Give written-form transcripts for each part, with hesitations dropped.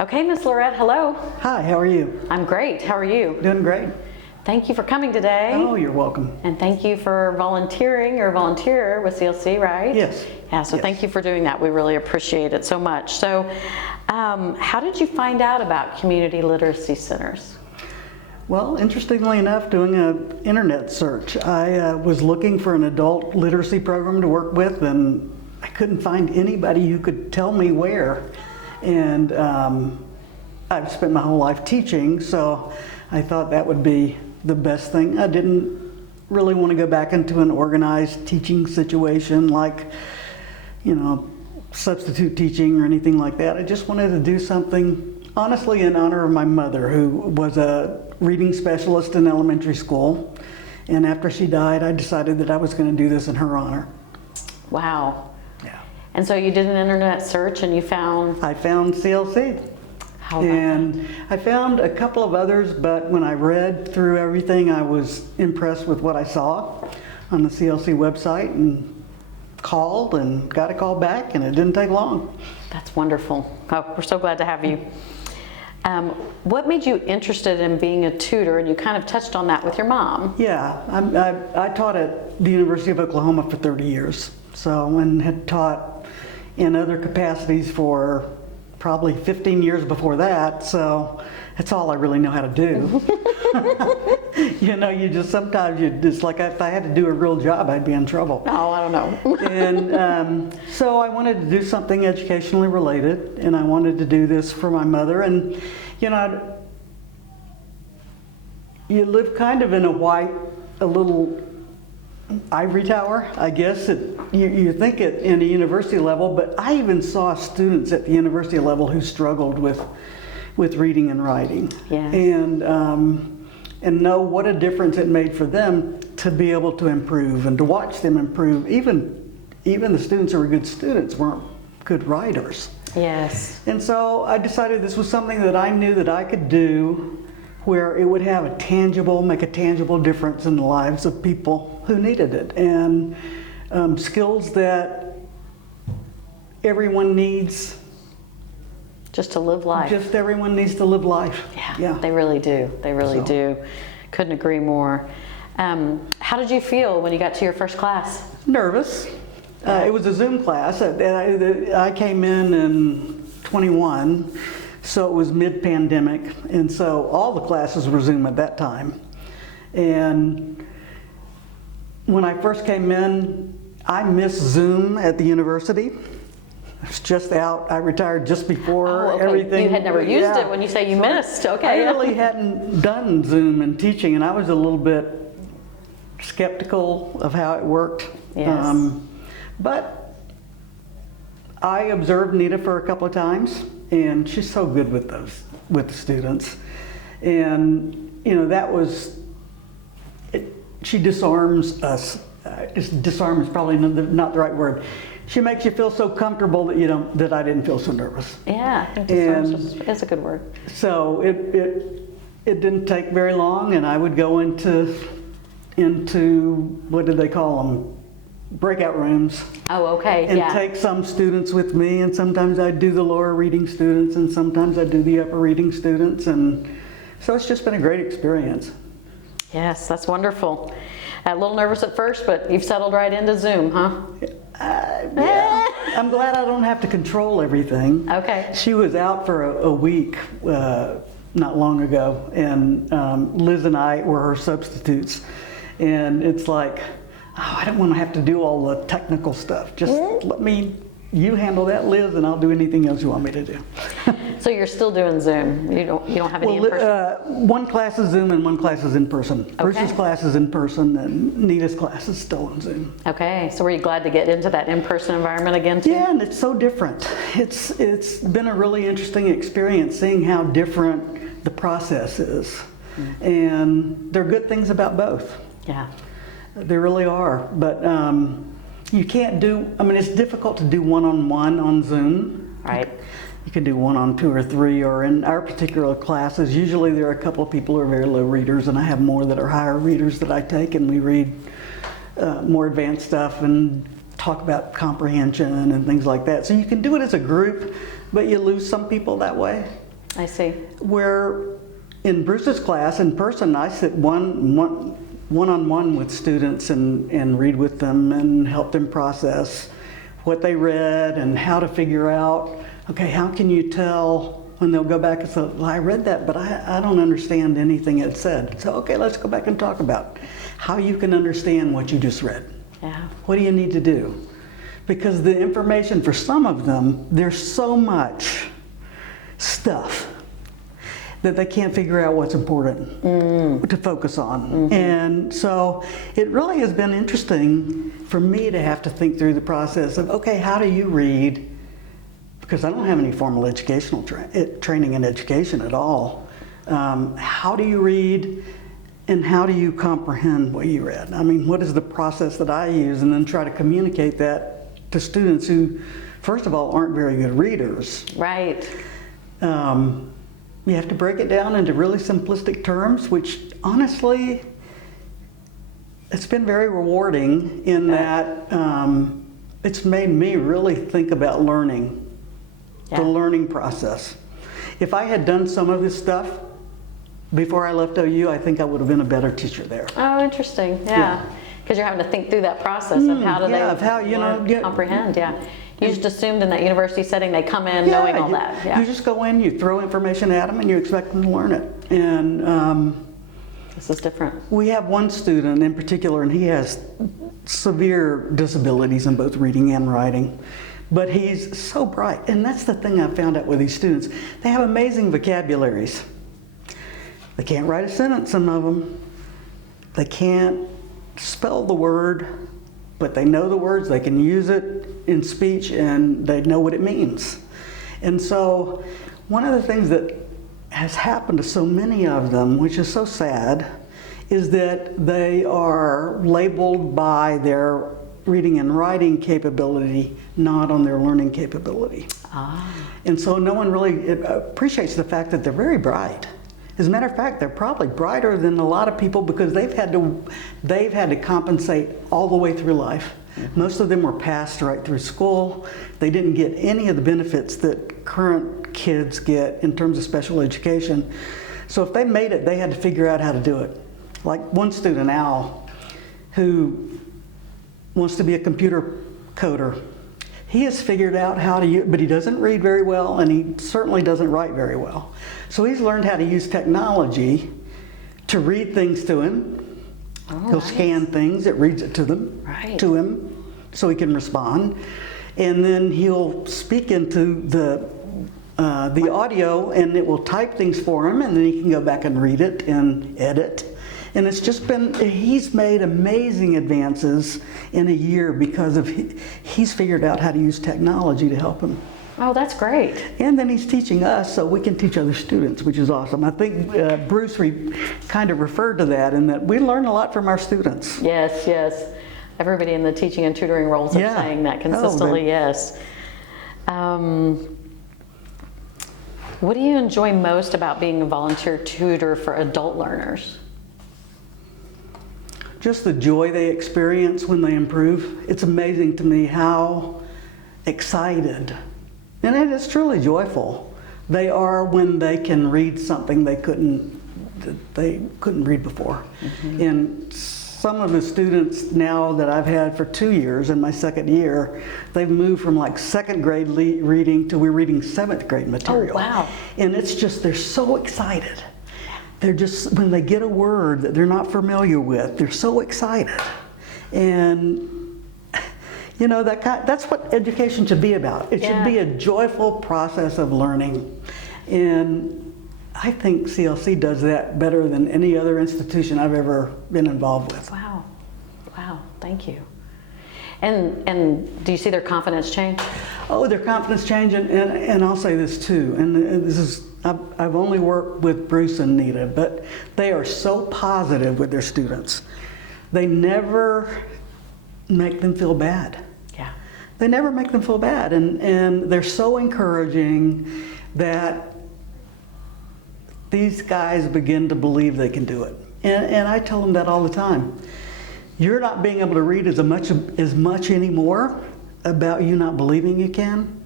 Okay, Miss Laurette, hello. Hi, how are you? I'm great. How are you? Doing great. Thank you for coming today. Oh, you're welcome. And thank you for volunteering. You're a volunteer with CLC, right? Yes. Yeah, so yes. Thank you for doing that. We really appreciate it so much. So, how did you find out about community literacy centers? Well, interestingly enough, doing an internet search, I was looking for an adult literacy program to work with, and I couldn't find anybody who could tell me where. And I've spent my whole life teaching, so I thought that would be the best thing. I didn't really want to go back into an organized teaching situation like, you know, substitute teaching or anything like that. I just wanted to do something, honestly, in honor of my mother, who was a reading specialist in elementary school. And after she died, I decided that I was going to do this in her honor. Wow. Yeah. And so you did an internet search and you found? I found CLC. How about And that? I found a couple of others, but when I read through everything, I was impressed with what I saw on the CLC website and called and got a call back, and it didn't take long. That's wonderful. Oh, we're so glad to have you. What made you interested in being a tutor? And you kind of touched on that with your mom. Yeah, I taught at the University of Oklahoma for 30 years, so and had taught in other capacities for probably 15 years before that, so that's all I really know how to do. You know, you just sometimes it's like if I had to do a real job, I'd be in trouble. Oh, I don't know. And so I wanted to do something educationally related, and I wanted to do this for my mother. And you know, you live kind of in a little ivory tower, I guess. You think it in a university level, but I even saw students at the university level who struggled with reading and writing. Yes. And know what a difference it made for them to be able to improve and to watch them improve. Even the students who were good students weren't good writers. Yes. And so I decided this was something that I knew that I could do where it would have make a tangible difference in the lives of people who needed it. And skills that everyone needs. Just to live life. Just everyone needs to live life. Yeah. They really do. They really do. Couldn't agree more. How did you feel when you got to your first class? Nervous. It was a Zoom class. I came in 21, so it was mid-pandemic, and so all the classes were Zoom at that time. And when I first came in, I missed Zoom at the university. I was just out. I retired just before everything. You had never used it when you say you missed. Okay. I really hadn't done Zoom in teaching, and I was a little bit skeptical of how it worked. Yes. But I observed Nita for a couple of times, and she's so good with the students. And you know, that was it. She disarms us. Disarm is probably not the right word. She makes you feel so comfortable that I didn't feel so nervous. Yeah, I think disarm is a good word. So it didn't take very long, and I would go into what did they call them? Breakout rooms. Oh, okay. And take some students with me, and sometimes I'd do the lower reading students, and sometimes I'd do the upper reading students, and so it's just been a great experience. Yes, that's wonderful. A little nervous at first, but you've settled right into Zoom, huh? Yeah. I'm glad I don't have to control everything. Okay. She was out for a week not long ago, and Liz and I were her substitutes, and it's like, oh, I don't want to have to do all the technical stuff. Just you handle that, Liz, and I'll do anything else you want me to do. So you're still doing Zoom? You don't have any in person? One class is Zoom and one class is in person. Bruce's class is in person, and Nita's class is still on Zoom. Okay, so were you glad to get into that in-person environment again too? Yeah, and it's so different. It's been a really interesting experience seeing how different the process is. And there are good things about both. Yeah. There really are, but you can't it's difficult to do one-on-one on Zoom. Right. You can do one on 2 or 3, or in our particular classes, usually there are a couple of people who are very low readers, and I have more that are higher readers that I take, and we read more advanced stuff and talk about comprehension and things like that. So you can do it as a group, but you lose some people that way. I see. Where in Bruce's class, in person, I sit one-on-one with students and read with them and help them process what they read and how to figure out, okay, how can you tell when they'll go back and say, well, I read that, but I don't understand anything it said. So, okay, let's go back and talk about how you can understand what you just read. Yeah. What do you need to do? Because the information for some of them, there's so much stuff that they can't figure out what's important to focus on. And so it really has been interesting for me to have to think through the process of, okay, how do you read? Because I don't have any formal educational training in education at all. How do you read and how do you comprehend what you read? I mean, what is the process that I use, and then try to communicate that to students who, first of all, aren't very good readers. Right. You have to break it down into really simplistic terms, which honestly, it's been very rewarding in that it's made me really think about learning, the learning process. If I had done some of this stuff before I left OU, I think I would have been a better teacher there. Oh, interesting. Yeah. Because you're having to think through that process of how do they comprehend. Yeah. You just assumed in that university setting they come in knowing all that. Yeah. You just go in, you throw information at them, and you expect them to learn it. And this is different. we have one student in particular, and he has severe disabilities in both reading and writing. But he's so bright, and that's the thing I found out with these students. They have amazing vocabularies. They can't write a sentence, some of them. They can't spell the word, but they know the words, they can use it in speech, and they know what it means. And so one of the things that has happened to so many of them, which is so sad, is that they are labeled by their reading and writing capability, not on their learning capability. And so no one really appreciates the fact that they're very bright. As a matter of fact, they're probably brighter than a lot of people because they've had to compensate all the way through life. Most of them were passed right through school. They didn't get any of the benefits that current kids get in terms of special education. So if they made it, they had to figure out how to do it. Like one student, Al, who wants to be a computer coder. He has figured out how to use, but he doesn't read very well, and he certainly doesn't write very well. So he's learned how to use technology to read things to him. He'll scan things, it reads it to them, to him, so he can respond. And then he'll speak into the audio, and it will type things for him, and then he can go back and read it and edit. And it's just been, he's made amazing advances in a year because of, he's figured out how to use technology to help him. Oh, that's great. And then he's teaching us so we can teach other students, which is awesome. I think Bruce kind of referred to that, in that we learn a lot from our students. Yes, yes. Everybody in the teaching and tutoring roles are saying that consistently, yes. What do you enjoy most about being a volunteer tutor for adult learners? Just the joy they experience when they improve. It's amazing to me how excited, and it is truly joyful, they are when they can read something they couldn't read before. And some of the students now that I've had for 2 years, in my second year, they've moved from like second grade reading to we're reading 7th grade material. Oh, wow. And it's just, they're so excited. They're just, when they get a word that they're not familiar with, they're so excited. And you know, that's what education should be about. It should be a joyful process of learning. And I think CLC does that better than any other institution I've ever been involved with. Wow. Wow, thank you. And do you see their confidence change? Oh, their confidence change, and I'll say this too, and this is, I've only worked with Bruce and Nita, but they are so positive with their students. They never make them feel bad. Yeah. They never make them feel bad, and they're so encouraging that these guys begin to believe they can do it. And I tell them that all the time. You're not being able to read as much anymore about you not believing you can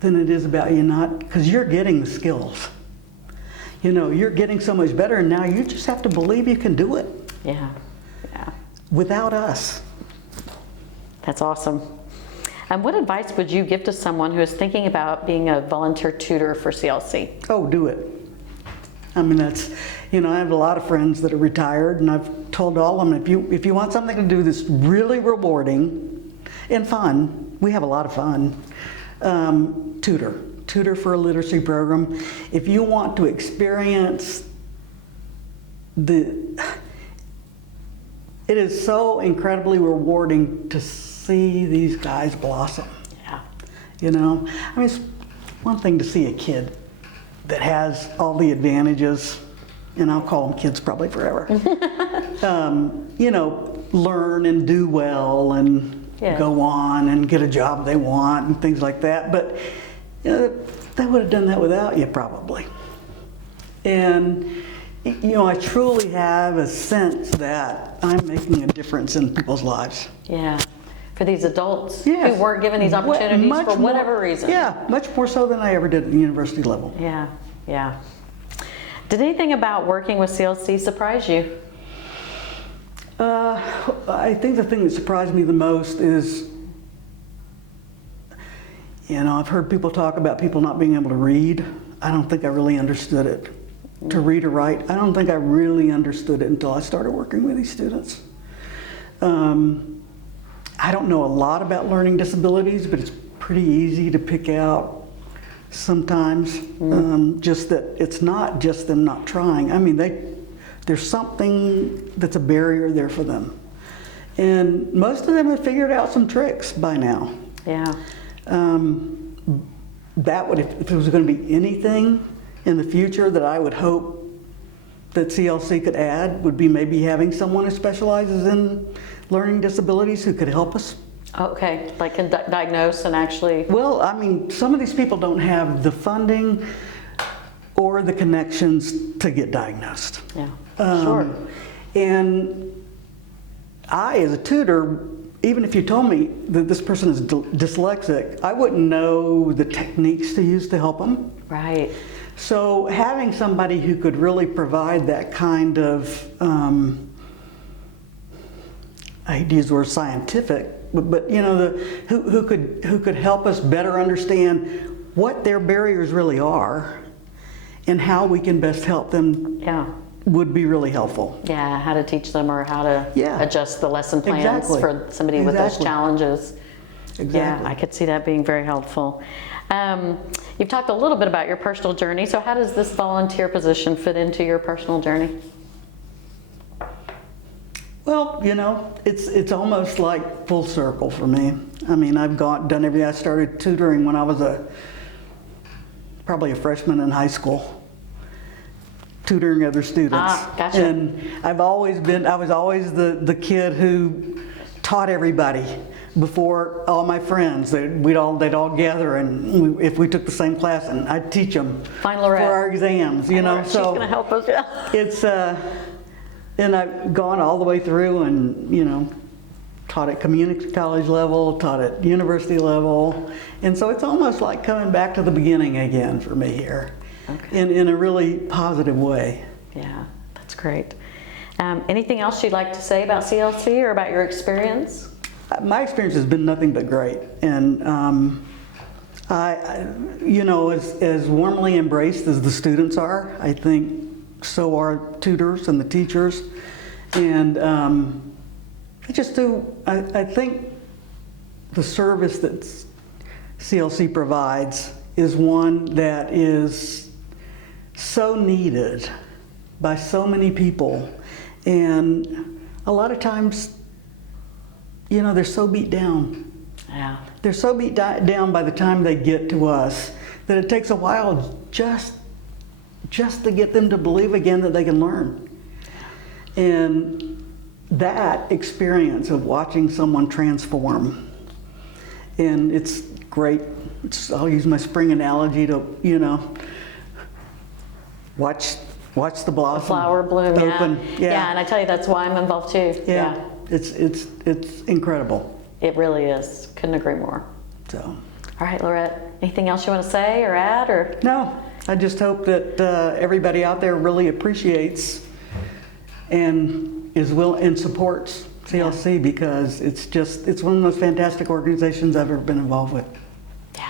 than it is about you not, because you're getting the skills. you know, you're getting so much better, and now you just have to believe you can do it Yeah. Yeah. without us. That's awesome. And what advice would you give to someone who is thinking about being a volunteer tutor for CLC? Oh, do it. I mean, that's, you know, I have a lot of friends that are retired, and I've told all of them, if you want something to do that's really rewarding and fun, we have a lot of fun, tutor for a literacy program. If you want to experience it is so incredibly rewarding to see these guys blossom. Yeah. You know, I mean, it's one thing to see a kid that has all the advantages, and I'll call them kids probably forever. You know, learn and do well and Yeah. go on and get a job they want and things like that. But you know, they would have done that without you probably. And you know, I truly have a sense that I'm making a difference in people's lives. Yeah. For these adults Yes. who weren't given these opportunities Much for whatever more, reason. Yeah, much more so than I ever did at the university level. Yeah. Yeah. Did anything about working with CLC surprise you? I think the thing that surprised me the most is, you know, I've heard people talk about people not being able to read. I don't think I really understood it. To read or write, I don't think I really understood it until I started working with these students. I don't know a lot about learning disabilities, but it's pretty easy to pick out sometimes. Just that it's not just them not trying. I mean, there's something that's a barrier there for them. And most of them have figured out some tricks by now. Yeah. That would, if there was going to be anything in the future that I would hope that CLC could add, would be maybe having someone who specializes in learning disabilities who could help us. Okay. Like can diagnose and actually. Well, I mean, some of these people don't have the funding or the connections to get diagnosed. Yeah. Sure. And I, as a tutor, even if you told me that this person is dyslexic, I wouldn't know the techniques to use to help them. Right. So having somebody who could really provide that kind of, I hate to use the word scientific, but you know, who could help us better understand what their barriers really are and how we can best help them. Yeah. Would be really helpful. Yeah, how to teach them or how to adjust the lesson plans Exactly. for somebody with those challenges. Exactly. Yeah, I could see that being very helpful. You've talked a little bit about your personal journey, so how does this volunteer position fit into your personal journey? Well, you know, it's almost like full circle for me. I mean, I've done everything. I started tutoring when I was probably a freshman in high school, tutoring other students. Ah, gotcha. And I was always the kid who taught everybody before all my friends. They'd all gather, and if we took the same class, and I'd teach them Find for Laurette. our exams, you know. She's going to help us. Yeah. It's, and I've gone all the way through and, you know, taught at community college level, taught at university level. And so it's almost like coming back to the beginning again for me here. Okay. In a really positive way. Yeah, that's great. Anything else you'd like to say about CLC or about your experience? My experience has been nothing but great. And I you know, as warmly embraced as the students are, I think so are tutors and the teachers. And I think the service that CLC provides is one that is so needed by so many people. And a lot of times, you know, they're so beat down. Yeah. They're so beat down by the time they get to us that it takes a while just to get them to believe again that they can learn. And that experience of watching someone transform, and it's great. I'll use my spring analogy to, you know, watch the blossom, Flower bloom, open. Yeah, and I tell you, that's why I'm involved too. Yeah. It's incredible. It really is. Couldn't agree more. So. All right, Laurette, anything else you want to say or add? Or No, I just hope that everybody out there really appreciates and and supports CLC, because it's one of the most fantastic organizations I've ever been involved with.